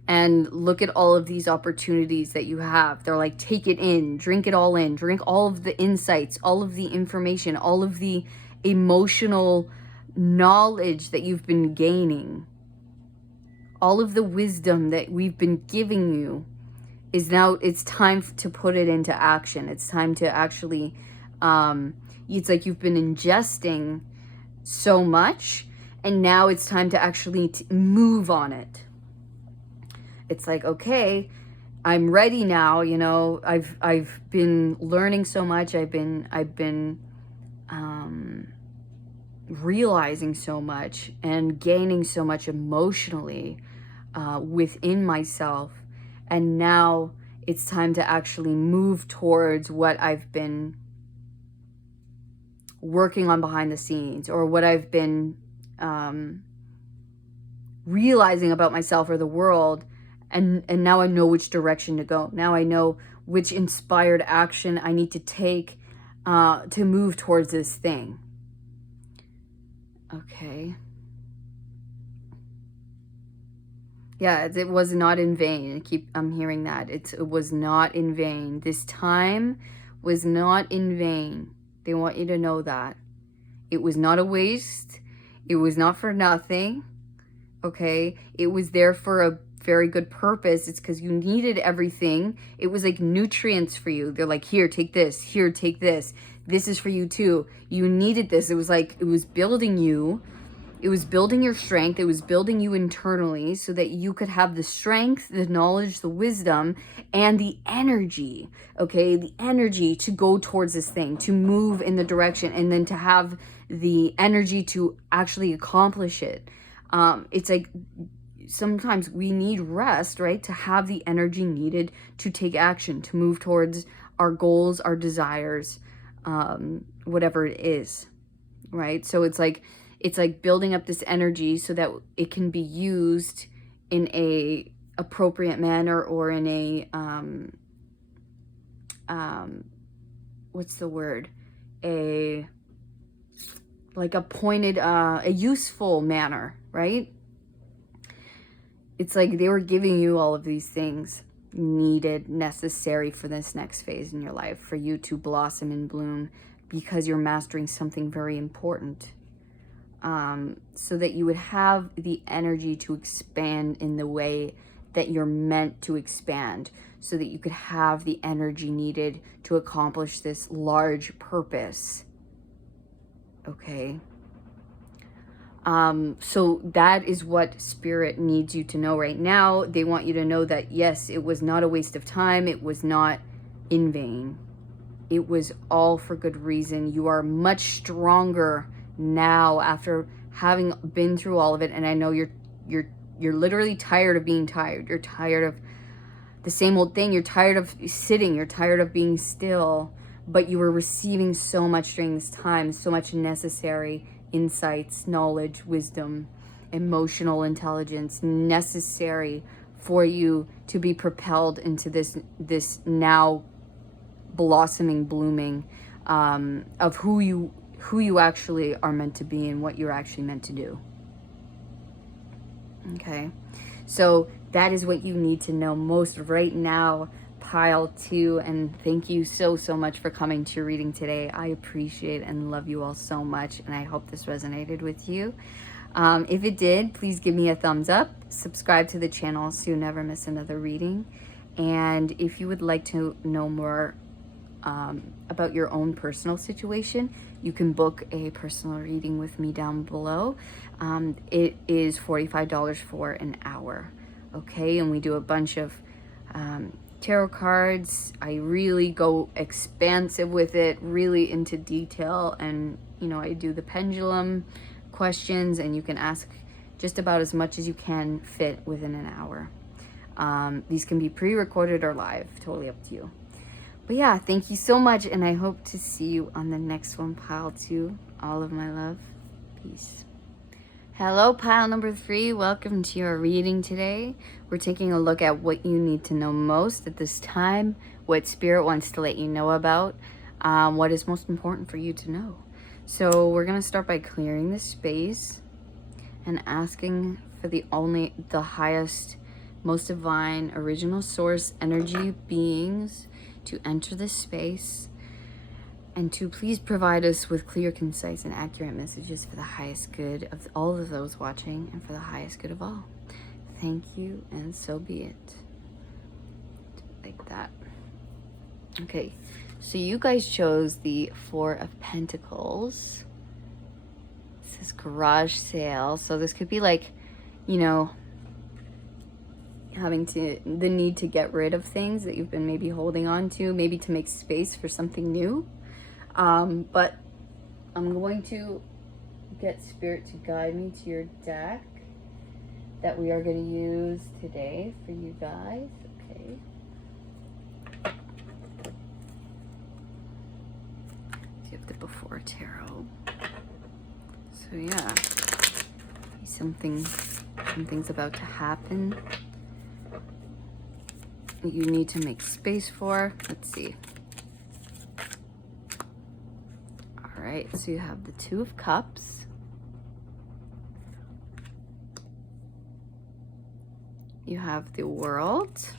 And look at all of these opportunities that you have. They're like, take it in, drink it all in, drink all of the insights, all of the information, all of the emotional knowledge that you've been gaining. All of the wisdom that we've been giving you is now, it's time to put it into action. It's time to actually, it's like you've been ingesting so much, and now it's time to actually move on it. It's like, okay, I'm ready now. You know, I've been learning so much. I've been realizing so much and gaining so much emotionally within myself. And now it's time to actually move towards what I've been working on behind the scenes, or what I've been realizing about myself or the world. And now I know which direction to go. Now I know which inspired action I need to take to move towards this thing. Okay. Yeah, it was not in vain. I'm hearing that. It was not in vain. This time was not in vain. They want you to know that. It was not a waste. It was not for nothing. Okay? It was there for a very good purpose. It's because you needed everything. It was like nutrients for you. They're like, here, take this. Here, take this. This is for you too. You needed this. It was like, it was building you. It was building your strength. It was building you internally so that you could have the strength, the knowledge, the wisdom, and the energy, okay? The energy to go towards this thing, to move in the direction, and then to have the energy to actually accomplish it. It's like, sometimes we need rest, right? To have the energy needed to take action, to move towards our goals, our desires, whatever it is, right? So it's like building up this energy so that it can be used in a appropriate manner, or in a, what's the word? Like a pointed, a useful manner, right? It's like they were giving you all of these things needed, necessary for this next phase in your life, for you to blossom and bloom, because you're mastering something very important. So that you would have the energy to expand in the way that you're meant to expand, so that you could have the energy needed to accomplish this large purpose. Okay? So that is what Spirit needs you to know right now. They want you to know that, yes, it was not a waste of time. It was not in vain. It was all for good reason. You are much stronger now after having been through all of it. And I know you're literally tired of being tired. You're tired of the same old thing. You're tired of sitting. You're tired of being still. But you were receiving so much during this time, so much necessary insights, knowledge, wisdom, emotional intelligence, necessary for you to be propelled into this now blossoming, blooming of who you actually are meant to be and what you're actually meant to do. Okay, so that is what you need to know most right now, pile 2. And thank you so much for coming to your reading today. I appreciate and love you all so much, and I hope this resonated with you. If it did, please give me a thumbs up, subscribe to the channel so you never miss another reading. And if you would like to know more about your own personal situation, you can book a personal reading with me down below. It is $45 for an hour. Okay, and we do a bunch of tarot cards. I really go expansive with it, really into detail, and I do the pendulum questions, and you can ask just about as much as you can fit within an hour. These can be pre-recorded or live, totally up to you. But yeah, thank you so much, and I hope to see you on the next one, pile 2. All of my love. Peace. Hello, pile number 3. Welcome to your reading today. We're taking a look at what you need to know most at this time, what Spirit wants to let you know about, what is most important for you to know. So we're going to start by clearing the space and asking for the highest, most divine, original source energy beings to enter this space and to please provide us with clear, concise, and accurate messages for the highest good of all of those watching and for the highest good of all. Thank you, and so be it. Like that. Okay, so you guys chose the 4 of Pentacles. This is garage sale, so this could be like, you know, having the need to get rid of things that you've been maybe holding on to, maybe to make space for something new. But I'm going to get Spirit to guide me to your deck that we are going to use today for you guys. Okay. You have the Before Tarot. So yeah, something's about to happen that you need to make space for. Let's see. All right, so you have the 2 of Cups. You have the World.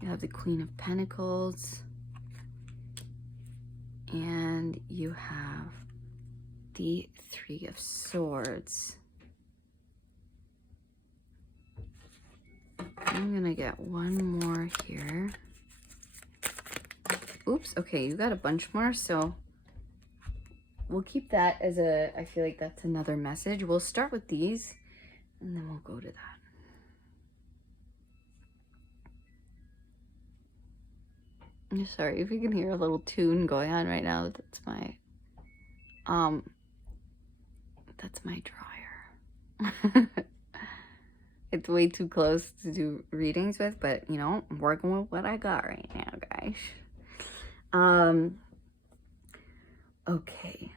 You have the Queen of Pentacles. And you have the 3 of Swords. I'm gonna get one more here. Oops, okay, you got a bunch more, so we'll keep that as I feel like that's another message. We'll start with these, and then we'll go to that. I'm sorry if you can hear a little tune going on right now. That's my dryer. It's way too close to do readings with, but you know, I'm working with what I got right now, guys. Okay.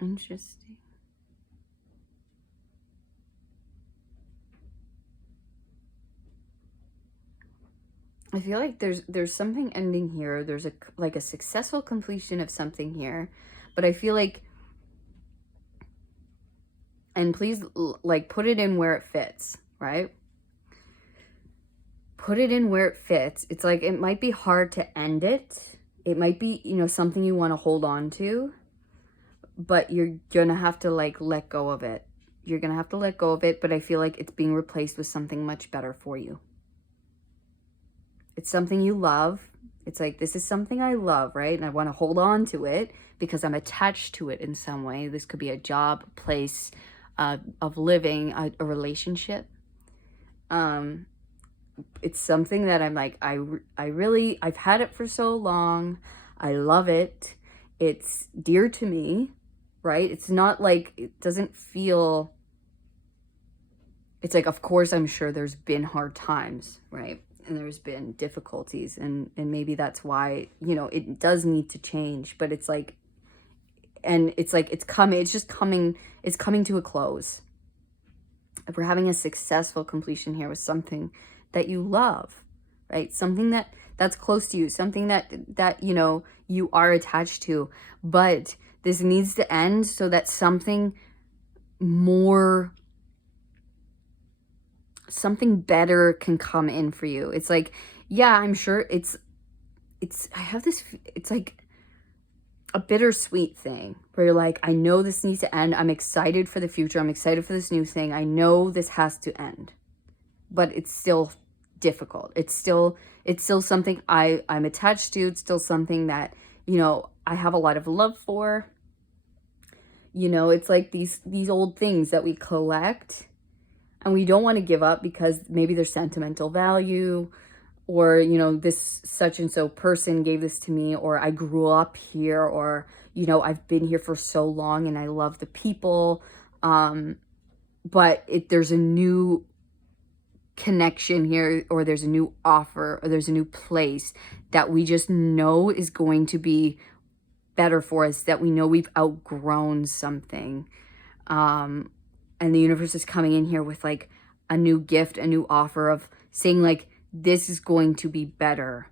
Interesting. I feel like there's something ending here. There's a successful completion of something here, but I feel like, and please like put it in where it fits, right? Put it in where it fits. It's like it might be hard to end it. It might be, you know, something you want to hold on to, but you're gonna have to like let go of it. You're gonna have to let go of it, but I feel like it's being replaced with something much better for you. It's something you love. It's like, this is something I love, right? And I want to hold on to it because I'm attached to it in some way. This could be a job, place of living, a relationship. It's something that I'm like, I've had it for so long. I love it. It's dear to me, right? It's not like, it doesn't feel, it's like, of course, I'm sure there's been hard times, right? And there's been difficulties, and maybe that's why, you know, it does need to change, but it's like, and it's like, it's coming to a close. If we're having a successful completion here with something that you love, right? Something that's close to you, something that, you know, you are attached to, but this needs to end so that something better can come in for you. It's like, yeah, I'm sure it's like a bittersweet thing where you're like, I know this needs to end. I'm excited for the future. I'm excited for this new thing. I know this has to end, but it's still difficult. It's still something I'm attached to. It's still something that, you know, I have a lot of love for. You know, it's like these old things that we collect and we don't want to give up because maybe there's sentimental value, or, you know, this such and so person gave this to me, or I grew up here, or, you know, I've been here for so long and I love the people. But there's a new connection here, or there's a new offer, or there's a new place that we just know is going to be better for us, that we know we've outgrown something. And the universe is coming in here with like a new gift, a new offer of saying like, this is going to be better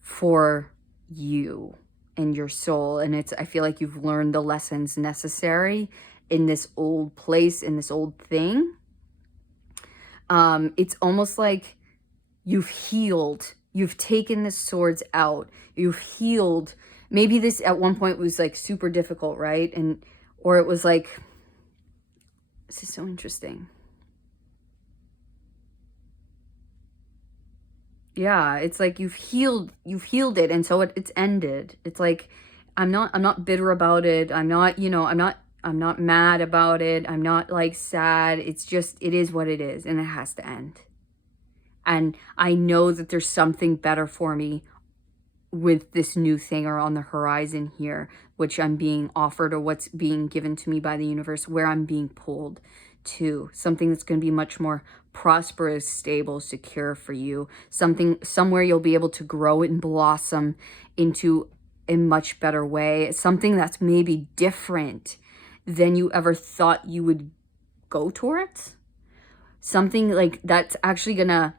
for you and your soul. And I feel like you've learned the lessons necessary in this old place, in this old thing. It's almost like you've healed. You've taken the swords out. You've healed. Maybe this at one point was like super difficult, right? Or it was like, this is so interesting. Yeah, it's like you've healed it, and so it's ended. It's like I'm not bitter about it. I'm not, you know, I'm not mad about it. I'm not like sad. It's just, it is what it is, and it has to end. And I know that there's something better for me with this new thing or on the horizon here, which I'm being offered, or what's being given to me by the universe, where I'm being pulled to something that's going to be much more prosperous, stable, secure for you. Somewhere you'll be able to grow and blossom into a much better way. Something that's maybe different than you ever thought you would go towards. Something like that's actually gonna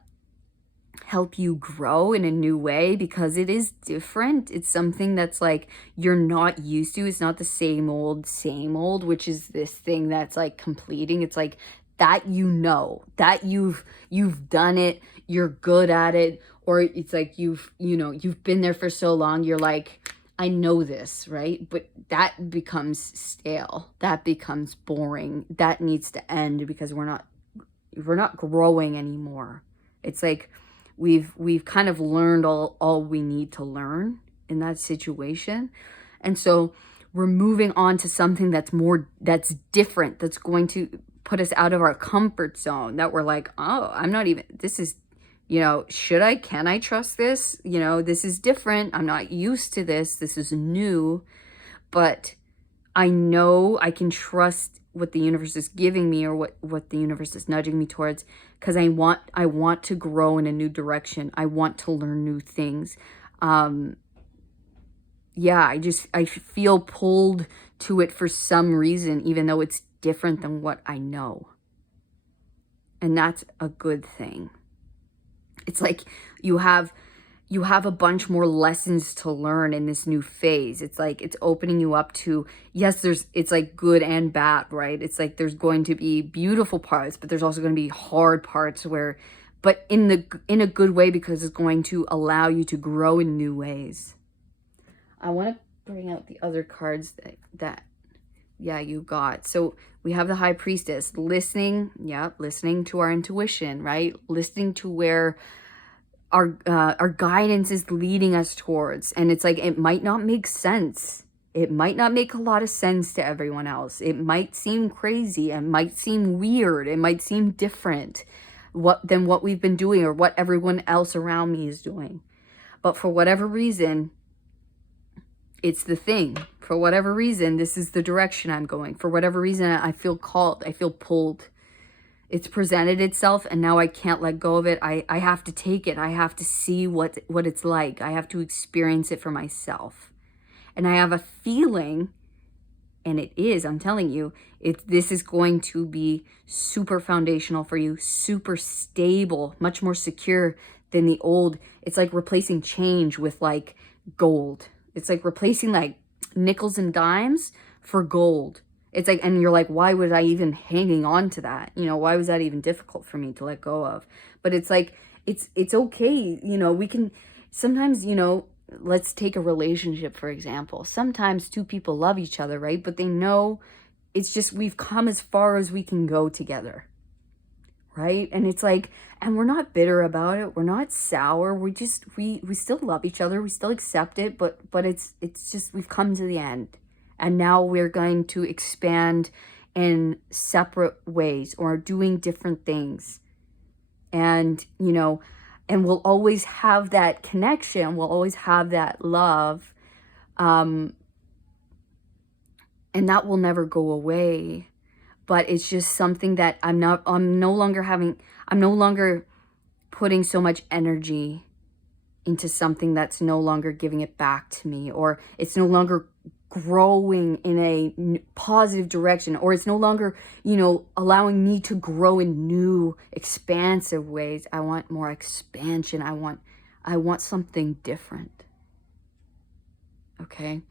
help you grow in a new way, because it is different. It's something that's like you're not used to. It's not the same old, which is this thing that's like completing. It's like that, you know, that you've done it, you're good at it, or it's like you've been there for so long, you're like, I know this, right? But that becomes stale. That becomes boring. That needs to end, because we're not growing anymore. It's like we've kind of learned all we need to learn in that situation. And so we're moving on to something that's different, that's going to put us out of our comfort zone, that we're like, oh, this is, you know, can I trust this? You know, this is different. I'm not used to this. This is new, but I know I can trust what the universe is giving me, or what the universe is nudging me towards, because I want to grow in a new direction. I want to learn new things. Yeah, I feel pulled to it for some reason, even though it's different than what I know. And that's a good thing. It's like you have a bunch more lessons to learn in this new phase. It's like it's opening you up to, yes, it's like good and bad, right? It's like there's going to be beautiful parts, but there's also going to be hard parts, but in a good way, because it's going to allow you to grow in new ways. I want to bring out the other cards that you got. So we have the High Priestess, listening to our intuition, right? Listening to where our guidance is leading us towards. And it's like, it might not make sense. It might not make a lot of sense to everyone else. It might seem crazy. It might seem weird. It might seem different than what we've been doing, or what everyone else around me is doing. But for whatever reason, it's the thing. For whatever reason, this is the direction I'm going. For whatever reason, I feel called. I feel pulled. It's presented itself, and now I can't let go of it. I have to take it. I have to see what it's like. I have to experience it for myself. And I have a feeling, and it is, I'm telling you, this is going to be super foundational for you, super stable, much more secure than the old. It's like replacing change with like gold. It's like replacing like nickels and dimes for gold. It's like, and you're like, why was I even hanging on to that? You know, why was that even difficult for me to let go of? But it's like, it's okay. You know, we can sometimes, you know, let's take a relationship, for example. Sometimes two people love each other, right? But they know it's just, we've come as far as we can go together, right? And it's like, and we're not bitter about it. We're not sour. We still love each other. We still accept it, but it's just, we've come to the end. And now we're going to expand in separate ways or doing different things. And, you know, and we'll always have that connection. We'll always have that love. And that will never go away. But it's just something that I'm no longer putting so much energy into something that's no longer giving it back to me, or it's no longer growing in a positive direction, or it's no longer, you know, allowing me to grow in new expansive ways. I want more expansion. I want something different. Okay.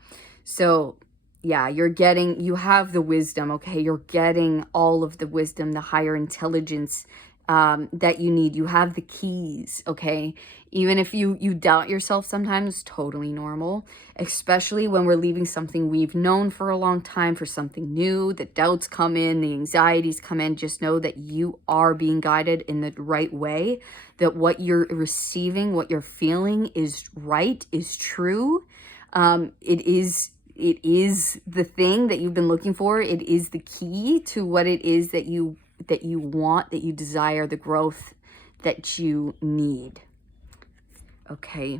So yeah, you have the wisdom, okay? You're getting all of the wisdom, the higher intelligence that you need. You have the keys, okay? Even if you doubt yourself sometimes, totally normal, especially when we're leaving something we've known for a long time for something new. The doubts come in, the anxieties come in. Just know that you are being guided in the right way, that what you're receiving, what you're feeling is right, is true. It is the thing that you've been looking for. It is the key to what it is that you want, that you desire, the growth that you need. Okay.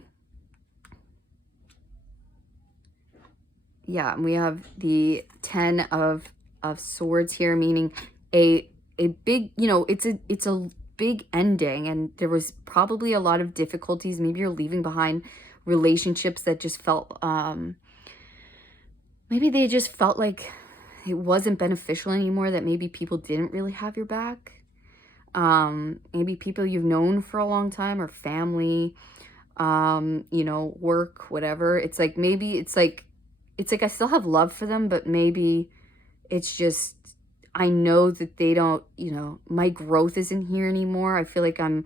Yeah, we have the 10 of swords here, meaning a big, you know, it's a big ending, and there was probably a lot of difficulties. Maybe you're leaving behind relationships that just felt maybe they just felt like it wasn't beneficial anymore, that maybe people didn't really have your back. Maybe people you've known for a long time, or family, you know, work, whatever. It's like, maybe it's like I still have love for them, but maybe it's just, I know that they don't, you know, my growth isn't here anymore. I feel like I'm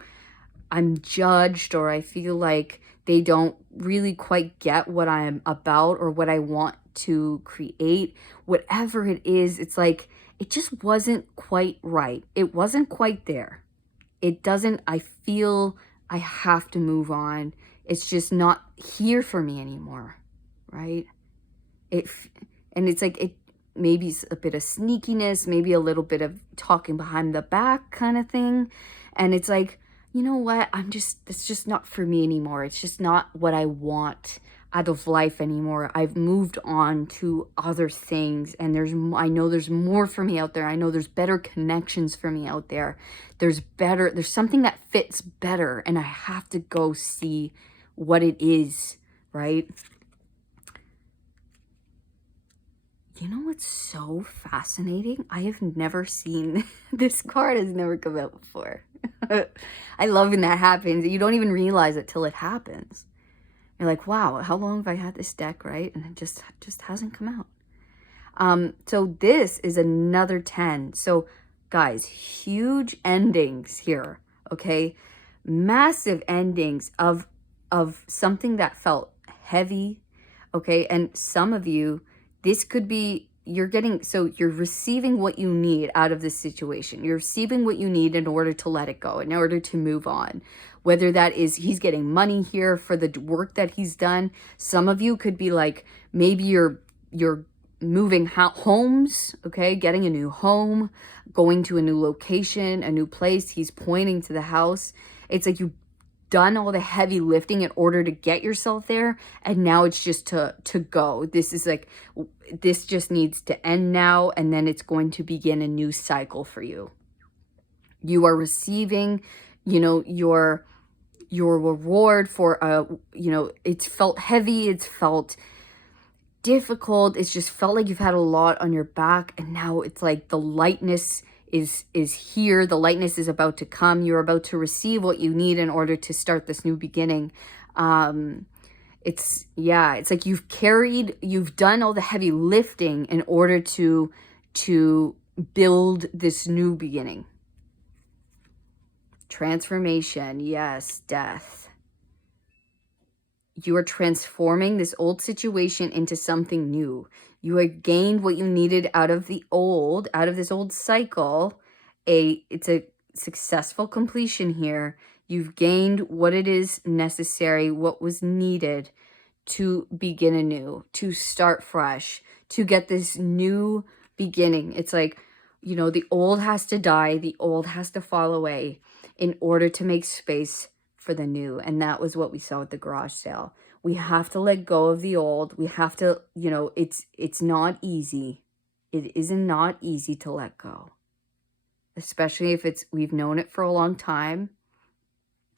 judged, or I feel like they don't really quite get what I'm about or what I want to create. Whatever it is, it's like, it just wasn't quite right. It wasn't quite there. I feel I have to move on. It's just not here for me anymore, right? And it's like, it maybe a bit of sneakiness, maybe a little bit of talking behind the back kind of thing. And it's like, you know what? It's just not for me anymore. It's just not what I want out of life anymore. I've moved on to other things, and I know there's more for me out there. I know there's better connections for me out there. There's something that fits better, and I have to go see what it is, right? You know what's so fascinating? I have never seen, this card has never come out before. I love when that happens. You don't even realize it till it happens. You're like, wow, how long have I had this deck, right? And it just hasn't come out. So this is another 10. So guys, huge endings here, okay? Massive endings of something that felt heavy, okay? And some of you, this could be, you're receiving what you need out of this situation. You're receiving what you need in order to let it go, in order to move on. Whether that is he's getting money here for the work that he's done. Some of you could be like, maybe you're moving homes, okay? Getting a new home, going to a new location, a new place. He's pointing to the house. It's like you've done all the heavy lifting in order to get yourself there, and now it's just to go. This is like, this just needs to end now, and then it's going to begin a new cycle for you. You are receiving, you know, your reward for you know, it's felt heavy, it's felt difficult, it's just felt like you've had a lot on your back, and now it's like the lightness is here. The lightness is about to come. You're about to receive what you need in order to start this new beginning. It's like you've done all the heavy lifting in order to build this new beginning. Transformation, yes, death. You are transforming this old situation into something new. You have gained what you needed out of this old cycle. It's a successful completion here. You've gained what it is necessary, what was needed to begin anew, to start fresh, to get this new beginning. It's like, you know, the old has to die, the old has to fall away in order to make space for the new. And that was what we saw at the garage sale. We have to let go of the old. We have to, you know, it's not easy. It is not easy to let go, especially if we've known it for a long time.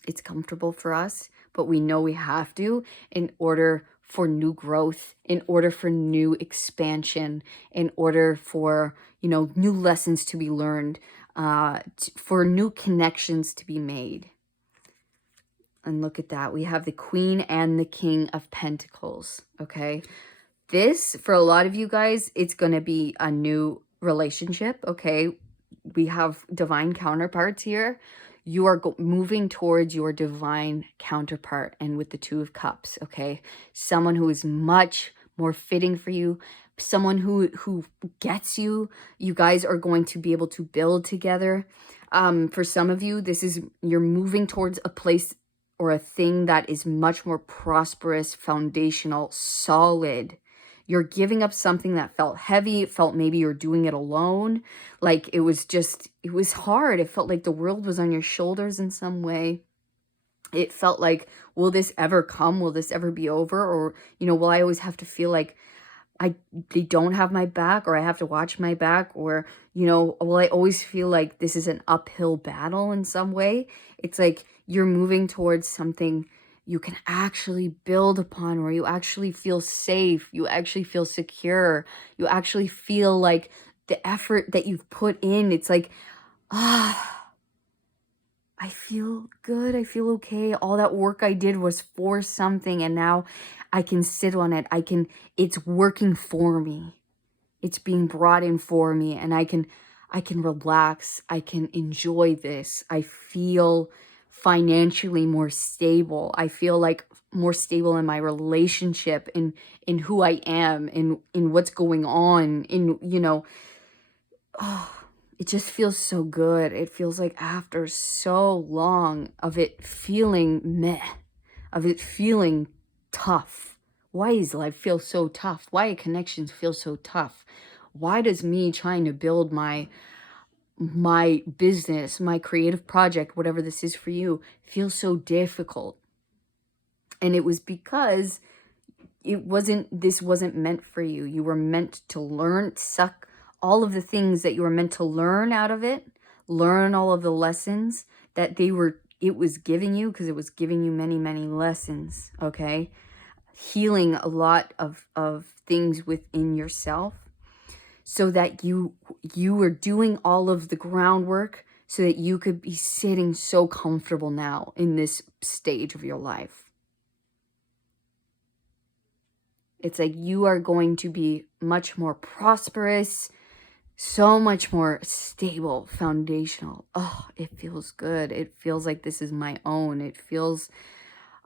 It's comfortable for us, but we know we have to in order for new growth, in order for new expansion, in order for, you know, new lessons to be learned, for new connections to be made. And look at that. We have the Queen and the King of Pentacles, okay? This, for a lot of you guys, it's going to be a new relationship, okay? We have divine counterparts here. You are moving towards your divine counterpart, and with the Two of Cups, okay? Someone who is much more fitting for you, someone who gets you. You guys are going to be able to build together. For some of you, you're moving towards a place or a thing that is much more prosperous, foundational, solid. You're giving up something that felt heavy. It felt maybe you're doing it alone. Like it was hard. It felt like the world was on your shoulders in some way. It felt like, will this ever come? Will this ever be over? Or, you know, will I always have to feel like they don't have my back, or I have to watch my back? Or, you know, will I always feel like this is an uphill battle in some way? It's like you're moving towards something you can actually build upon, where you actually feel safe, you actually feel secure, you actually feel like the effort that you've put in, it's like, I feel good, I feel okay. All that work I did was for something, and now I can sit on it. It's working for me. It's being brought in for me, and I can relax. I can enjoy this. I feel financially more stable. I feel like more stable in my relationship, in who I am, in what's going on, in, you know, it just feels so good. It feels like after so long of it feeling meh, of it feeling tough. Why does life feel so tough? Why do connections feel so tough? Why does me trying to build my business, my creative project, whatever this is for you, feel so difficult? And it was because this wasn't meant for you. You were meant to learn, suck all of the things that you were meant to learn out of it, learn all of the lessons that it was giving you, because it was giving you many, many lessons, okay? Healing a lot of things within yourself, so that you were doing all of the groundwork so that you could be sitting so comfortable now in this stage of your life. It's like you are going to be much more prosperous, so much more stable, foundational. Oh, it feels good. It feels like this is my own. It feels,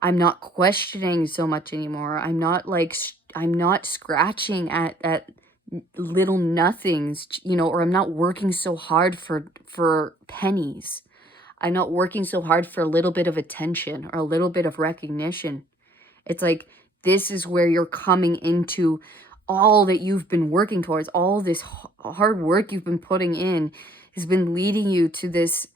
I'm not questioning so much anymore. I'm not scratching at little nothings, you know, or I'm not working so hard for pennies. I'm not working so hard for a little bit of attention or a little bit of recognition. It's like, this is where you're coming into all that you've been working towards. All this hard work you've been putting in has been leading you to this.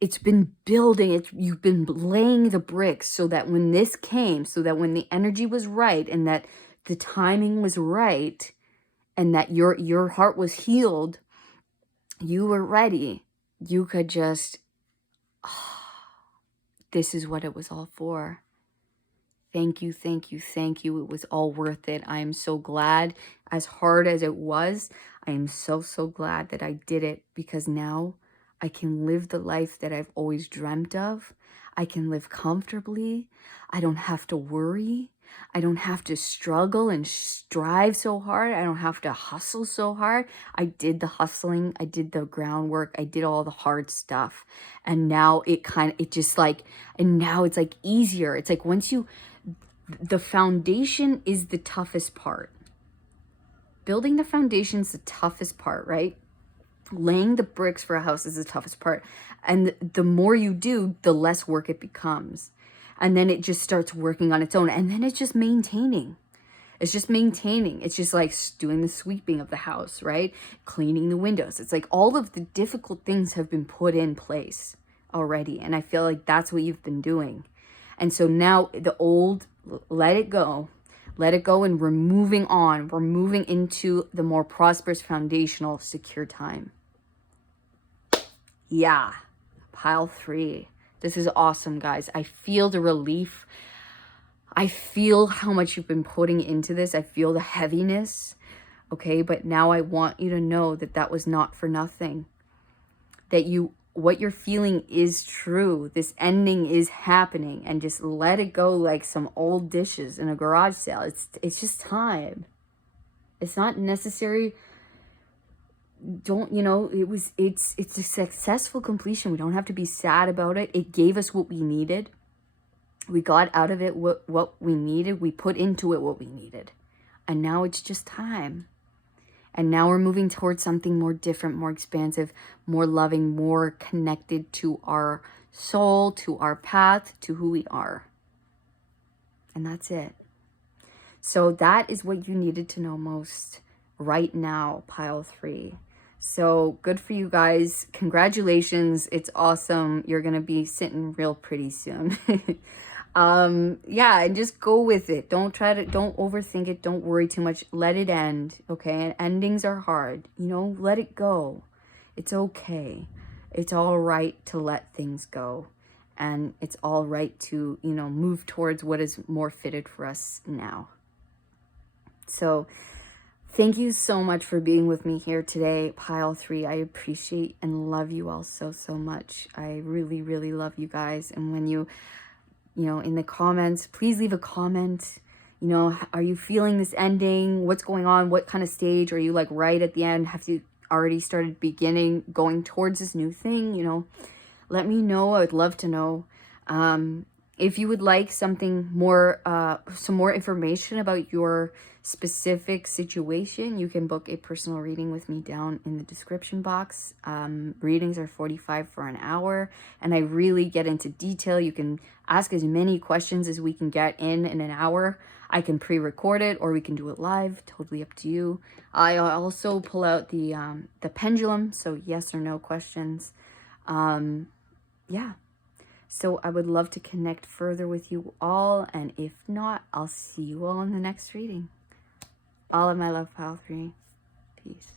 It's been building it. You've been laying the bricks so that when this came, so that when the energy was right, and that the timing was right, and that your heart was healed, you were ready. You could just, this is what it was all for. Thank you, thank you, thank you. It was all worth it. I am so glad. As hard as it was, I am so, so glad that I did it, because now I can live the life that I've always dreamt of. I can live comfortably. I don't have to worry. I don't have to struggle and strive so hard. I don't have to hustle so hard. I did the hustling. I did the groundwork. I did all the hard stuff. And now and now it's like easier. It's like the foundation is the toughest part. Building the foundation is the toughest part, right? Laying the bricks for a house is the toughest part. And the more you do, the less work it becomes. And then it just starts working on its own. And then it's just maintaining. It's just maintaining. It's just like doing the sweeping of the house, right? Cleaning the windows. It's like all of the difficult things have been put in place already. And I feel like that's what you've been doing. And so now the old, let it go. Let it go, and we're moving on. We're moving into the more prosperous, foundational, secure time. Yeah. Pile 3. This is awesome, guys. I feel the relief. I feel how much you've been putting into this. I feel the heaviness. Okay, but now I want you to know that that was not for nothing. That what you're feeling is true. This ending is happening, and just let it go like some old dishes in a garage sale. It's just time. It's not necessary. Don't, it's a successful completion. We don't have to be sad about it. It gave us what we needed. We got out of it what we needed. We put into it what we needed. And now it's just time. And now we're moving towards something more different, more expansive, more loving, more connected to our soul, to our path, to who we are. And that's it. So that is what you needed to know most right now, pile 3. So good for you guys. Congratulations. It's awesome. You're going to be sitting real pretty soon. Yeah, and just go with it. Don't overthink it. Don't worry too much. Let it end. Okay. And endings are hard, let it go. It's okay. It's all right to let things go. And it's all right to, move towards what is more fitted for us now. So thank you so much for being with me here today, pile 3. I appreciate and love you all so, so much. I really, really love you guys. And when you in the comments, please leave a comment. Are you feeling this ending? What's going on? What kind of stage? Are you like right at the end? Have you already started going towards this new thing? Let me know. I would love to know. If you would like something more, some more information about your specific situation, you can book a personal reading with me down in the description box. Readings are $45 for an hour, and I really get into detail. You can ask as many questions as we can get in an hour. I can pre-record it, or we can do it live. Totally up to you. I also pull out the pendulum, so yes or no questions. Yeah. So I would love to connect further with you all. And if not, I'll see you all in the next reading. All of my love, pile 3. Peace.